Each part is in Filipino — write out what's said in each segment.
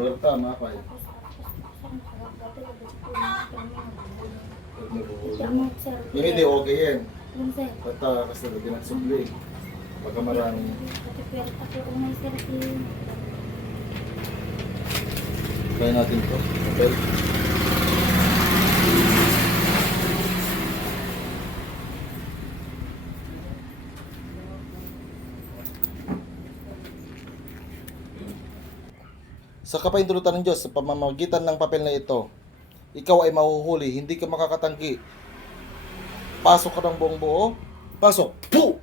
Puwerta, mapay. Yung hindi, okay yan. Basta kasi lagi nagsubli. Baka maraming. Try natin to. Okay. Sa kapaintulutan ng Diyos, sa pamamagitan ng papel na ito, ikaw ay mahuhuli, hindi ka makakatanggi. Pasok ka ng buong buo. Pasok. Puh!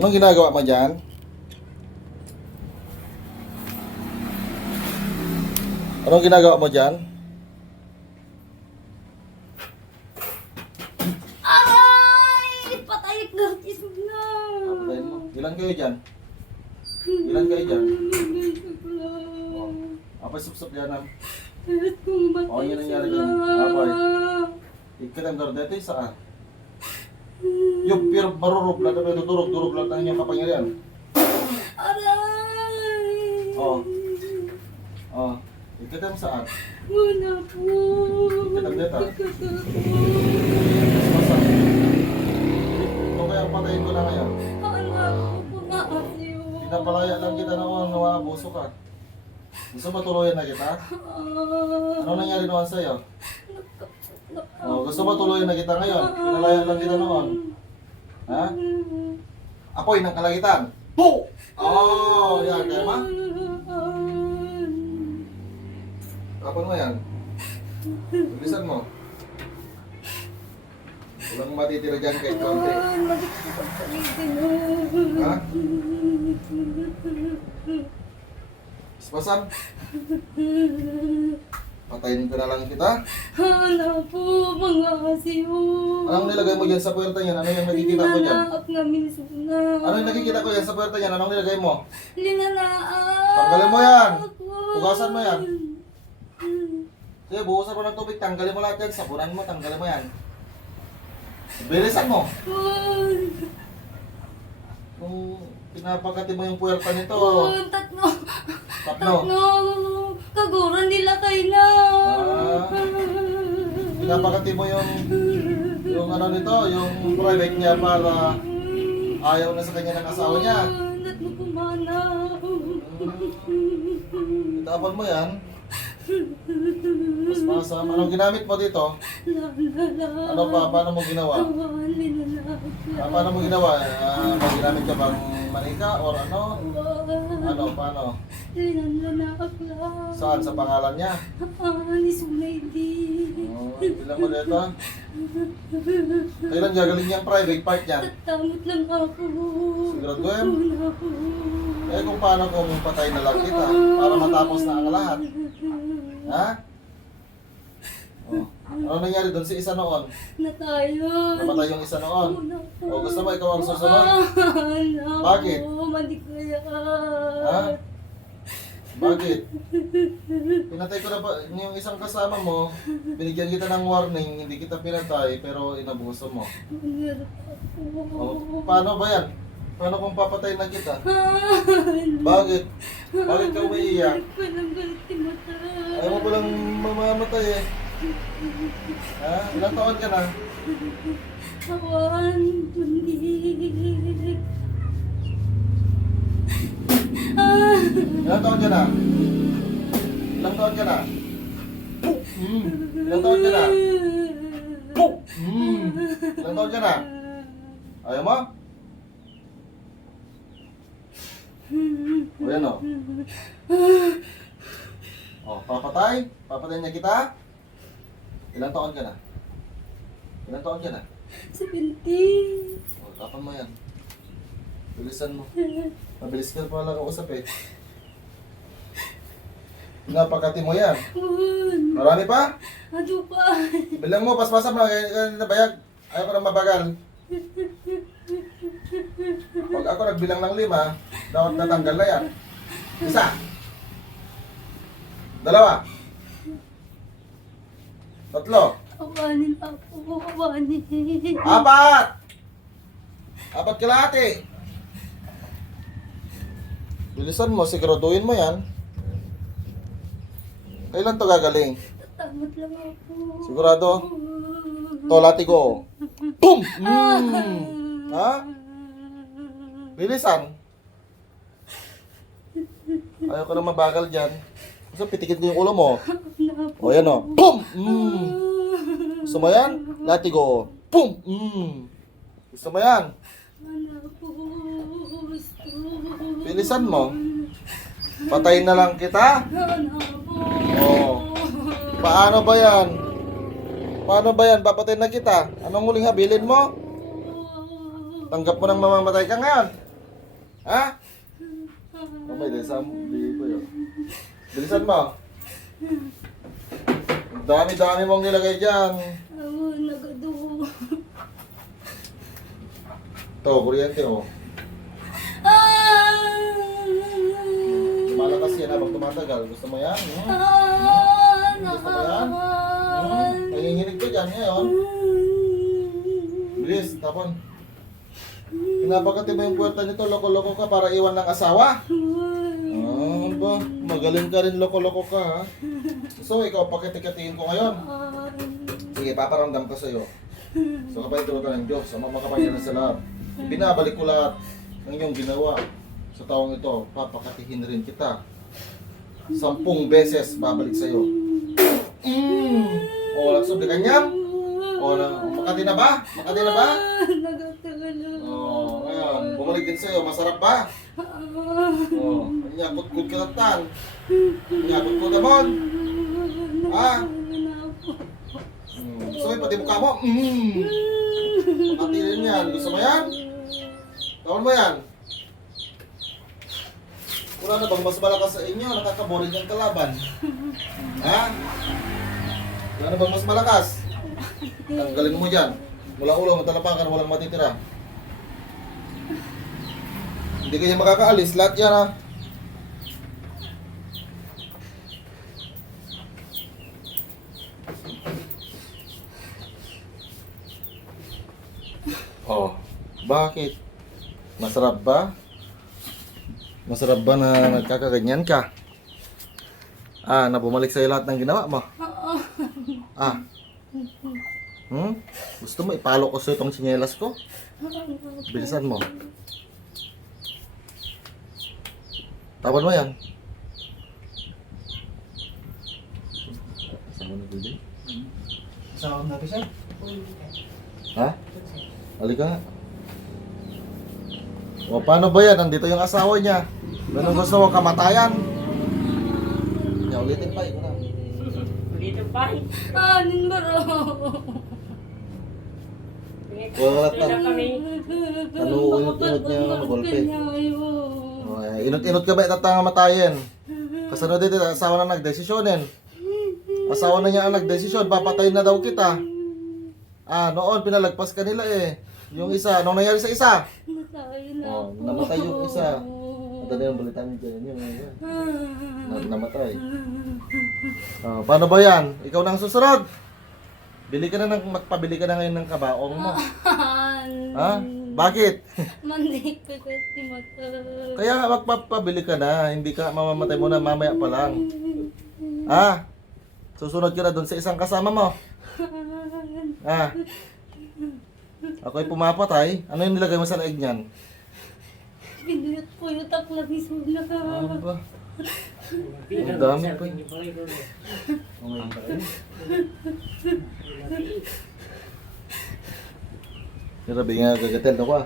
Anong ginagawa mo dyan? Anong ginagawa mo dyan? Aray! Patay na! Isog na! Patayin mo. Ilan kayo dyan? Ilan kayo dyan? Apay sup-sup dyan ah. Oh, yun nangyari dyan. Apay. Ikat ang dardete saan? Yung pero marurog lang na durog lang ng inyong kapangyarihan. Aray! Oh. Oh. Ikat ang saan? Wala po! Ikat ang deta. Ito kaya patayin ko na ngayon. Anak ko po nga asiyo! Pinapalaya lang kita noon, nawaabuso ka. Gusto mo tuluyan na kita? Ano nangyari noon sa'yo? Oh, gusto mo tuluyan na kita ngayon? Pinalaya lang kita noon. Ha? Apoy ng kalagitan. Po! Oh, yan. Kaya ma? Tapon mo yan. Bilisan mo. Walang matitira dyan kahit konti. Ha? Ispasan. Patayin ko na lang kita. Hala po, mga asiyo! Anong nilagay mo dyan sa puwerta niyan? Ano yung nakikita ko dyan? Linanaap namin suna! Ano yung nakikita ko dyan sa puwerta niyan? Anong nilagay mo? Linanaap! Tanggalin mo yan! Hugasan mo yan! Sige, buhusan mo ng tubig. Tanggalin mo lahat yan. Sabunan mo, tanggalin mo yan. Bilisan mo! Kung pinapakati mo yung puwerta nito. Tatlo! Tatlo. Kaguran nila kayo na! Pinapakati mo yung ano nito, yung private niya para ayaw na sa kanya ng asawa niya. Nat mo kumana! Itapon mo yan. Mas masama. Anong ginamit mo dito? Ano pa? Paano mo ginawa? Paano mo ginawa? May ginamit ka bang manika or ano? Ano? Paano? Linanaap lang! Saan? Sa pangalan niya? Ni Sunay di! Ilan mo dito? Kailan gagaling niya ang private part niyan? Tatamot lang ako! Sigurado yan? Wala po! Eh kung paano kung patay na lang kita para matapos na ang lahat? Ha? Oh. Ano nangyari doon si isa noon? Natayon! Namatay yung isa noon. Wala po! O gusto mo ikaw ang susunod? Wala Bakit? po! Mandi ko yan! Ha? Bakit? Pinatay ko na ba yung isang kasama mo, binigyan kita ng warning, hindi kita pinatay pero inabuso mo. Hirap O, ako! paano ba yan? Paano kung papatay na kita? Bakit? Bakit ka umiiyak? Walang galit ni Mata! Ayaw mo palang mamamatay eh. Ha? Ilang taon ka na? Awan! Tundi! Ilang taon ka na? Ilang taon ka na? Ilang taon ka na? Ilang taon ka na? Ayaw mo? O yan o. O, papatay? Papatayin niya kita? Ilang taon ka na? Ilang taon ka na? 70! O, tapan mo yan. Bilisan mo. Mabilis ka pala kausap eh. Napakati mo yan. Marami pa? Ano pa? Bilang mo, paspasan mo. Ganyan na bayag. Ayaw ko na mabagal. Pag ako nagbilang ng 5, dapat natanggal na yan. 1. 2. 3. Awanin ako, awanin. 4. 4 kalahati. Bilisan mo, siguraduhin mo yan. Kailan to gagaling? Tamad lang ako. Sigurado? To, latigo. Boom! Ha? Bilisan. Ayaw ko na mabagal dyan. Gusto pitikin ko yung ulo mo. O yan o. Boom! Gusto mo yan? Latigo. Boom! Gusto mo yan? Bilisan mo. Patayin na lang kita. Oh. Paano ba yan? Paano ba yan? Papatayin na kita. Anong huling habilin mo? Tanggap mo nang mamamatay ka ngayon. Ha? Oh, may desam. Bilisan mo. Ang dami-dami mong nilagay dyan. Nagado. Ito, kuryente oh. Lumalakas yan habang tumatagal. Gusto mo yan? Gusto mo yan? Nanginginig ko dyan ngayon. Bilis, tapon. Pinapakati mo yung puwerta nito, loko-loko ka para iwan ng asawa? Ba? Magaling ka rin, loko-loko ka ha? So, ikaw pakiti-katiin ko ngayon. Sige, paparamdam ko sa'yo. So, kapag ito ng Diyos, ang makapangyarihan sa lahat. Binabalik ko lahat ng iyong ginawa sa taong ito. Papakatihin rin kita. 10 beses babalik sa'yo. O, nagsubi ka niyan? O, Makati na ba? Makati na ba? O, ngayon, bumalik din sa'yo. Masarap ba? O, nyakot-kut ka ng tan. Nyakot-kut damon. Ha? Gusto mo pati mukha mo? Makati rin yan. Gusto mo yan? Tawon mo yan? Wala na bang mas malakas sa inyo? Nakakaboring yung kalaban. Ha? Wala na bang mas malakas? Tanggalin mo dyan. Mula ulo, matalapakan, walang matitira. Hindi kayo makakaalis. Lahat yan ha. Oh, bakit? Masarap ba? Masarap ba na nagkakaganyan ka? Na bumalik sa'yo lahat ng ginawa mo? Gusto mo ipalo ko sa'yo itong sinyelas ko? Bilisan mo. Tawan mo yan. Asawa na bili? Asawa na siya? Ha? Halika nga. O paano ba yan? Nandito yung asawa niya. Ganun gusto mo kamatayan? Ulitin pa, ikaw na. Ulitin pa. Anin baro. Wala ka Wala kami. Ano, inot-inot niya yung golpe. Inot-inot ka ba itatanga matayin? Kasano dito, asawa na nagdesisyonin. Asawa na niya ang nagdesisyon, papatayin na daw kita. Noon, pinalagpas ka nila eh. Yung isa, anong nangyari sa isa? Namatay yung isa. Madali ang balitan niyo dyan. Namatay. Paano ba yan? Ikaw nang susunod. Magpabili ka na ngayon ng kabaong mo. Ha? Bakit? Mandik ko kasi mata. Kaya magpapabili ka na. Hindi ka mamamatay mo na mamaya pa lang. Susunod ka na dun sa isang kasama mo. Ako'y pumapatay. Ano yung nilagay mo sa leeg niyan? Pinuyot ko yung takla mismo na. Ano ba? Ang dami pa. Grabe nga, gagatel ako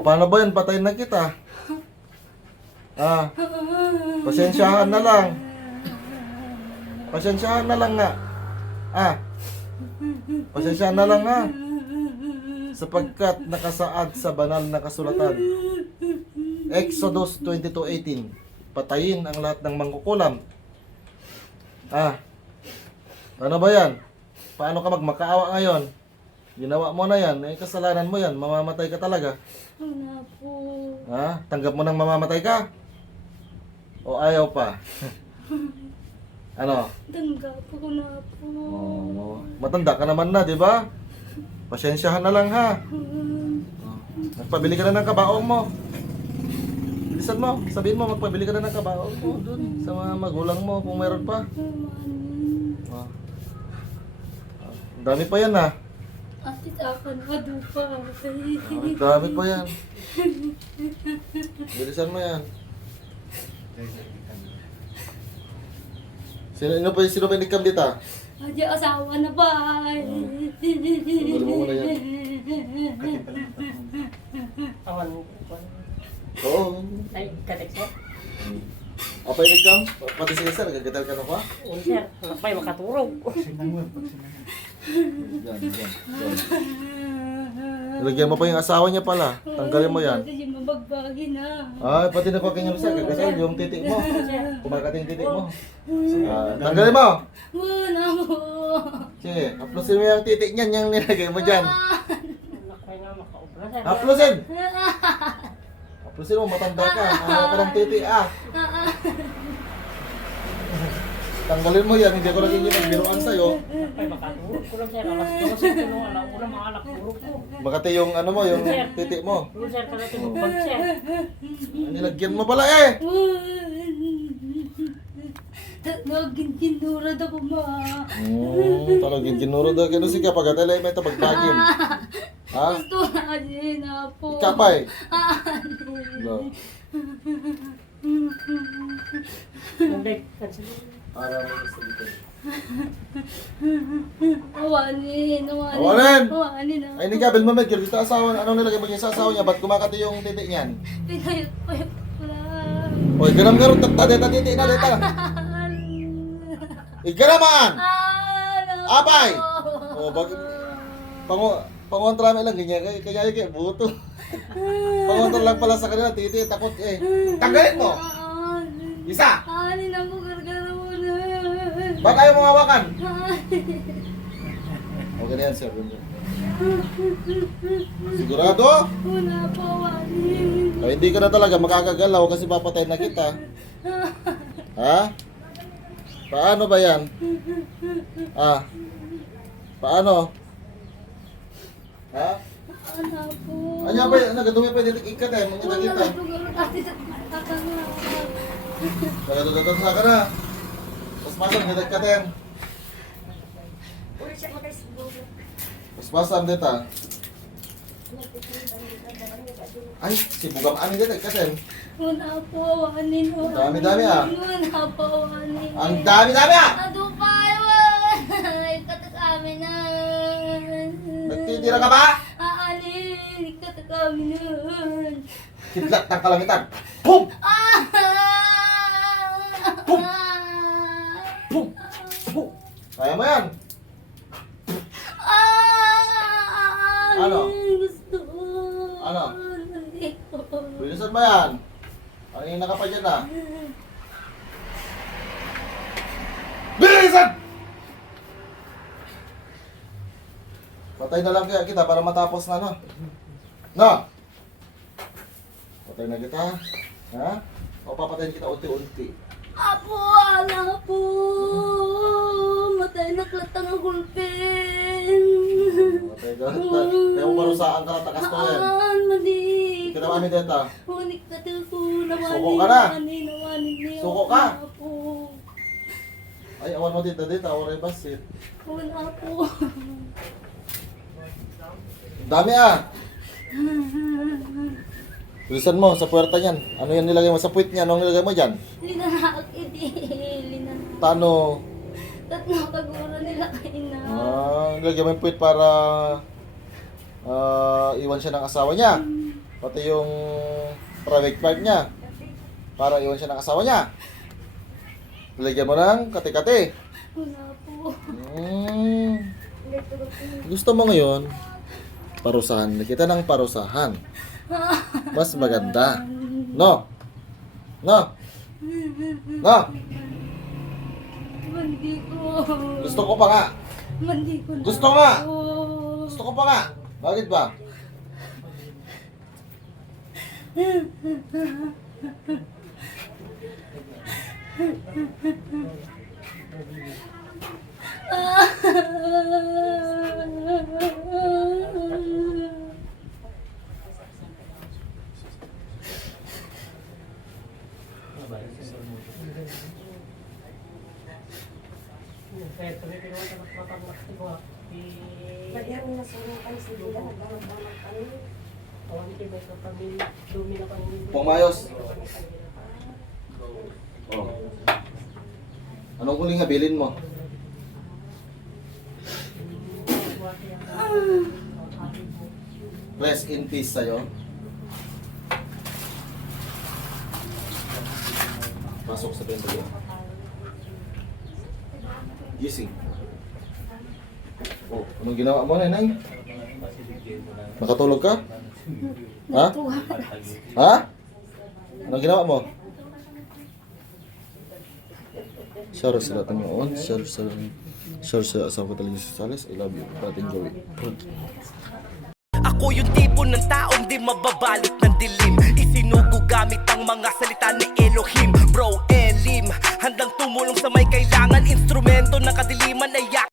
paano ba yan? Patayin na kita. Pasensyahan na lang. Pasensyahan na lang nga. Pasensyahan na lang ha. Sapagkat nakasaad sa banal na kasulatan. Exodus 22:18. Patayin ang lahat ng mangkukulam. Ano ba yan? Paano ka magmakaawa ngayon? Ginawa mo na yan. Kasalanan mo yan. Mamamatay ka talaga. Wala po. Tanggap mo nang mamamatay ka? O ayaw pa? Ano? Tanggap ko na po. Matanda ka naman na, di ba? Pasensyahan na lang ha. Magpabili ka na ng kabaong mo. Bilisan mo, sabihin mo magpabili ka na ng kabaong mo dun sa mga magulang mo kung meron pa. Oh. Ang dami pa yan ha. Ate, ako na dupa. Ang dami pa yan. Bilisan mo yan. Sino pa yung ikam dito? Ate, asawa na ba? Tanggalin mo muna yan. Awan. Oo. Ay, katek sir. Apa yung ikam? Pati si Sir, nagagatal ka na pa? Un sir, anak pa yung makaturog. Yan, yan. Nilagyan mo pa yung asawa niya pala. Tanggalin mo yan. Ate, yung mabagbagi na. Ah, pati na pa kanya sa kagatal yung titik mo. Kumakating yung titik mo. Tanggalin mo. Muna mo. Sige, haplusin mo yung titik niyan, yung nilagay mo dyan. Anak pa yung makaubra sir. Haplusin! Haplusin mo, matanda ka. Ano ka ng titik ah. Tanggalin mo yan, hindi ako naging nagbiruan sa'yo. Anak pa yung makaturog ko lang sir. Alas ko kasi tulungan lang ko lang mga anak turog ko. Makati yung ano mo, yung titik mo. Un sir, kala tinugbag sir. Nilagyan mo pala eh. Naging kinurad ako, ma. Talagin ginuro daw kano si kapag atay may tabagbagin. Ha? Gusto na din po. Kapay. No. Nandek, cancel. Para mo sa dito. Awanin. Awanin! Awanin na. Ay ni Gabel mamad kita asawa anong nilagay mo sa asawa niya ba't kumakati yung titik niyan? Pinayot-payot ko lang. Oy, ganam garo deta titik na deta. Igaraman. Apay! Oh, bakit pangontra mo lang ganyan kaya buto. Pangontra lang pala sa kanila titi takot eh. Tanggalin mo. Isa. Anin na mo, gargara mo na. Ba't ayaw mo hawakan? Okay na yan, sir. Sigurado? Wala po, awanin. Ay, hindi ka na talaga makakagalaw kasi papatay na kita. Ha? Paano ba yan? Ah? Paano? Ha? Ano po? Ano ba yan? Nagadumi pa yung ikat eh. Mga Wala kita. na po, gargara. Nagadudagan sa ka na. Tapos pasang nilagkatin. Tapos pasang dito. Ay, si Bugam Ani dito nagkatin. Wala po, awanin. Dami-dami, ah. Wala po, awanin. Ang dami-dami ah! Ado pa, awan. Katakami na. Nagtitira ka ba? Aanin, katakami na. Kidlat ng kalangitan. Pum! Pum! Pum! Pum! Kaya mo yan. Ano? Gusto ko. Ano? Hindi ko. Bilisan mo yan. Kanina ka pa dyan ah. Bilisan! Patay na lang kaya kita para matapos na no? No! Patay na kita. Ha? O papatayin kita unti-unti. Apo, ala po. Matay na klatang ang gulpin. Patay ka. Kaya mo parusaan ka na takas to yan. Madik. Kita kami dito. Unik na ko. Suko ka na. Nawanin. Suko ka. Apo. Ay, awan mo dito dito. Awan ay basit. Wala po. Dami ah. Bilisan mo sa puwerta niyan. Ano yan nilagay mo sa puwit niya? Anong nilagay mo dyan? Linanak iti. Linanak. Tano? Tatlo kaguro nila kayo na. Nilagay mo yung puwit para iwan siya ng asawa niya. Pati yung private part niya. Para iwan siya ng asawa niya. Nilagyan mo ng kati-kati. Wala po. Gusto mo ngayon, parusahan kita ng parusahan. Mas maganda. No? No? No? Mandi ko. Gusto ko pa nga. Mandi ko na. Gusto nga. po. Gusto ko pa nga. Bakit ba? kami nasunukan sila. Nagdamag-damag kami. Tawag ito ba kapag dumi na kami. Pumayos. Oh. Anong huling habilin mo? Rest in peace sa'yo. Pasok sa pentagon. Gising. Oh, anong ginawa mo, Neneng? Nakatulog ka? Ha? Ha? Anong ginawa mo? Shout out sa lahat ng mga on. Shout out sa asawa ko talaga si Sales. I love you. Pating gawin. Ako yung tipo ng taong di mababalik ng dilim. Isinugo gamit ang mga salita ni Elohim. Bro, Elim, handang tumulong sa may kailangan. Instrumento ng kadiliman ay yak.